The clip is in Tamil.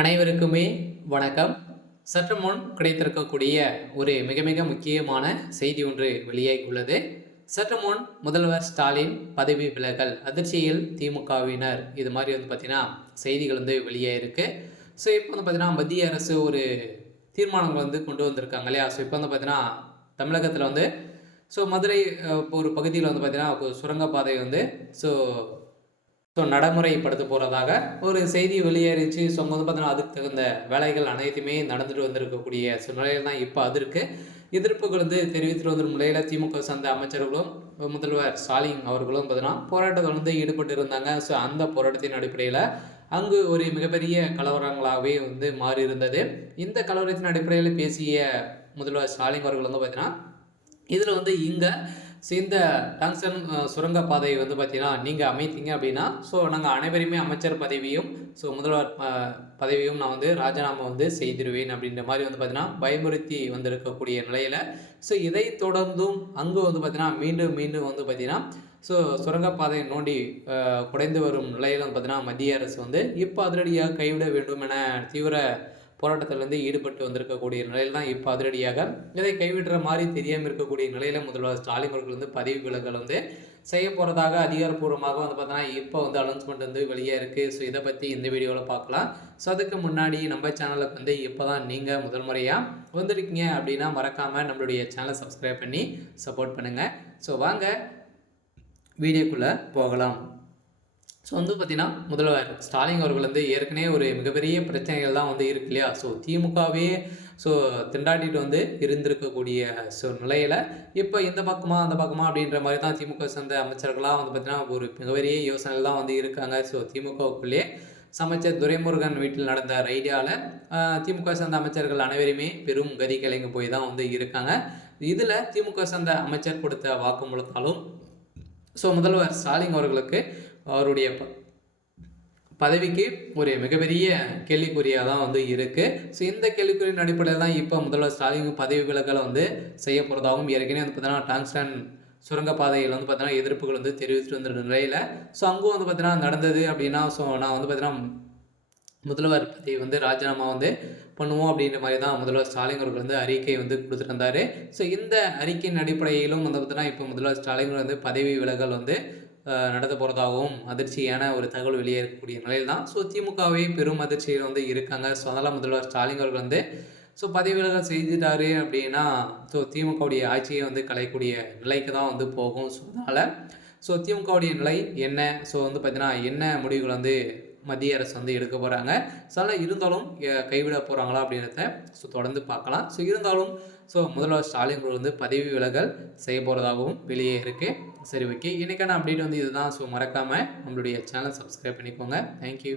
அனைவருக்குமே வணக்கம். சற்று முன் கிடைத்திருக்கக்கூடிய ஒரு மிக மிக முக்கியமான செய்தி ஒன்று வெளியாகி உள்ளது. சற்று முன் முதல்வர் ஸ்டாலின் பதவி விலகல் அதிர்ச்சியில் திமுகவினர், இது மாதிரி பார்த்தீங்கன்னா செய்திகள் வெளியாயிருக்கு. ஸோ இப்போ பார்த்தீங்கன்னா மத்திய அரசு ஒரு தீர்மானங்கள் கொண்டு வந்திருக்காங்க இல்லையா? ஸோ இப்போ பார்த்தீங்கன்னா தமிழகத்தில் ஸோ மதுரை ஒரு பகுதியில் பார்த்தீங்கன்னா சுரங்கப்பாதை ஸோ நடைமுறைப்படுத்த போகிறதாக ஒரு செய்தி வெளியேறிச்சு. ஸோ பார்த்தீங்கன்னா அதுக்கு தகுந்த வேலைகள் அனைத்துமே நடந்துட்டு வந்திருக்கக்கூடிய சூழ்நிலையில் தான் இப்போ அதற்கு எதிர்ப்புகள் தெரிவித்துட்டு வந்த நிலையில் திமுக சார்ந்த அமைச்சர்களும் முதல்வர் ஸ்டாலின் அவர்களும் பார்த்தீங்கன்னா போராட்டத்தில் ஈடுபட்டு இருந்தாங்க. ஸோ அந்த போராட்டத்தின் அடிப்படையில் அங்கு ஒரு மிகப்பெரிய கலவரங்களாகவே மாறி இருந்தது. இந்த கலவரத்தின் அடிப்படையில் பேசிய முதல்வர் ஸ்டாலின் அவர்கள் பார்த்தீங்கன்னா இதில் இங்கே ஸோ இந்த டங்ஸ்டன் சுரங்கப்பாதை பார்த்தீங்கன்னா நீங்கள் அமைத்தீங்க அப்படின்னா ஸோ நாங்கள் அனைவருமே அமைச்சர் பதவியும் ஸோ முதல்வர் பதவியும் நான் ராஜினாமா செய்திருவேன் அப்படின்ற மாதிரி பார்த்தீங்கன்னா பயமுறுத்தி வந்திருக்கக்கூடிய நிலையில் ஸோ இதை தொடர்ந்தும் அங்கு பார்த்தீங்கன்னா மீண்டும் மீண்டும் பார்த்தீங்கன்னா ஸோ சுரங்கப்பாதை நோண்டி குறைந்து வரும் நிலையில் பார்த்தீங்கன்னா மத்திய அரசு இப்போ அதிரடியாக கைவிட வேண்டும் என தீவிர போராட்டத்தில் ஈடுபட்டு வந்திருக்கக்கூடிய நிலையில் தான் இப்போ அதிரடியாக இதை கைவிடுற மாதிரி தெரியாமல் இருக்கக்கூடிய நிலையில் முதல்வர் ஸ்டாலின் அவர்கள் பதவி விலகல் செய்ய போகிறதாக அதிகாரப்பூர்வமாக பார்த்தோன்னா இப்போ அனௌன்ஸ்மெண்ட் வெளியே இருக்குது. ஸோ இதை பற்றி இந்த வீடியோவில் பார்க்கலாம். ஸோ அதுக்கு முன்னாடி நம்ம சேனலுக்கு இப்போ தான் நீங்கள் முதல் முறையாக வந்திருக்கீங்க அப்படின்னா மறக்காமல் நம்மளுடைய சேனலை சப்ஸ்கிரைப் பண்ணி சப்போர்ட் பண்ணுங்கள். ஸோ வாங்க வீடியோக்குள்ளே போகலாம். ஸோ பார்த்தீங்கன்னா முதல்வர் ஸ்டாலின் அவர்கள் ஏற்கனவே ஒரு மிகப்பெரிய பிரச்சனைகள் தான் இருக்கு இல்லையா? ஸோ திமுகவே ஸோ திண்டாட்டிட்டு இருந்திருக்கக்கூடிய ஸோ நிலையில் இப்போ இந்த பக்கமாக அந்த பக்கமாக அப்படின்ற மாதிரி தான் திமுக சேர்ந்த அமைச்சர்களாக பார்த்தீங்கன்னா ஒரு மிகப்பெரிய யோசனைகள் தான் இருக்காங்க. ஸோ திமுகவுக்குள்ளேயே அமைச்சர் துரைமுருகன் வீட்டில் நடந்த ரைடியாவில் திமுக சேர்ந்த அமைச்சர்கள் அனைவருமே பெரும் கதி கலைங்க போய் தான் இருக்காங்க. இதில் திமுக சேர்ந்த அமைச்சர் கொடுத்த வாக்குமூலத்தாலும் ஸோ முதல்வர் ஸ்டாலின் அவர்களுக்கு அவருடைய பதவிக்கு ஒரு மிகப்பெரிய கேள்விக்குறியாக தான் இருக்குது. ஸோ இந்த கேள்விக்குறியின் அடிப்படையில் தான் இப்போ முதல்வர் ஸ்டாலின் பதவி விலகலை செய்ய போகிறதாகவும் ஏற்கனவே பார்த்தீங்கன்னா டாங்ஸ்டன் சுரங்கப்பாதையில் பார்த்தீங்கன்னா எதிர்ப்புகள் தெரிவித்துட்டு வந்த நிலையில் ஸோ அங்கும் பார்த்தீங்கன்னா நடந்தது அப்படின்னா ஸோ நான் பார்த்தீங்கன்னா முதல்வர் பதவி ராஜினாமா பண்ணுவோம் அப்படின்ற மாதிரி தான் முதல்வர் ஸ்டாலின் அவர்கள் அறிக்கை கொடுத்துருந்தாரு. ஸோ இந்த அறிக்கையின் அடிப்படையிலும் பார்த்தீங்கன்னா இப்போ முதல்வர் ஸ்டாலின் பதவி விலகல் நடத்த போகிறதாகவும் அதிர்ச்சியான ஒரு தகவல் வெளியே இருக்கக்கூடிய நிலையில் தான் ஸோ திமுகவே பெரும் அதிர்ச்சியில் இருக்காங்க. ஸோ அதனால் முதல்வர் ஸ்டாலின் அவர்கள் ஸோ பதவி விலகல் செய்துட்டாரு அப்படின்னா ஸோ திமுகவுடைய ஆட்சியை கலையக்கூடிய நிலைக்கு தான் போகும். ஸோ அதனால் ஸோ திமுகவுடைய நிலை என்ன, ஸோ பார்த்தீங்கன்னா என்ன முடிவுகள் மத்திய அரசு எடுக்க போகிறாங்க, ஸோ அதனால் இருந்தாலும் கைவிட போகிறாங்களா அப்படின்றத ஸோ தொடர்ந்து பார்க்கலாம். ஸோ இருந்தாலும் ஸோ முதல்வர் ஸ்டாலின் பதவி விலகல் செய்ய போகிறதாகவும் வெளியே இருக்குது. சரி, ஓகே, இன்றைக்கான அப்டேட் இதுதான். ஸோ மறக்காமல் நம்மளுடைய சேனல் சப்ஸ்கிரைப் பண்ணிக்கோங்க. தேங்க்யூ.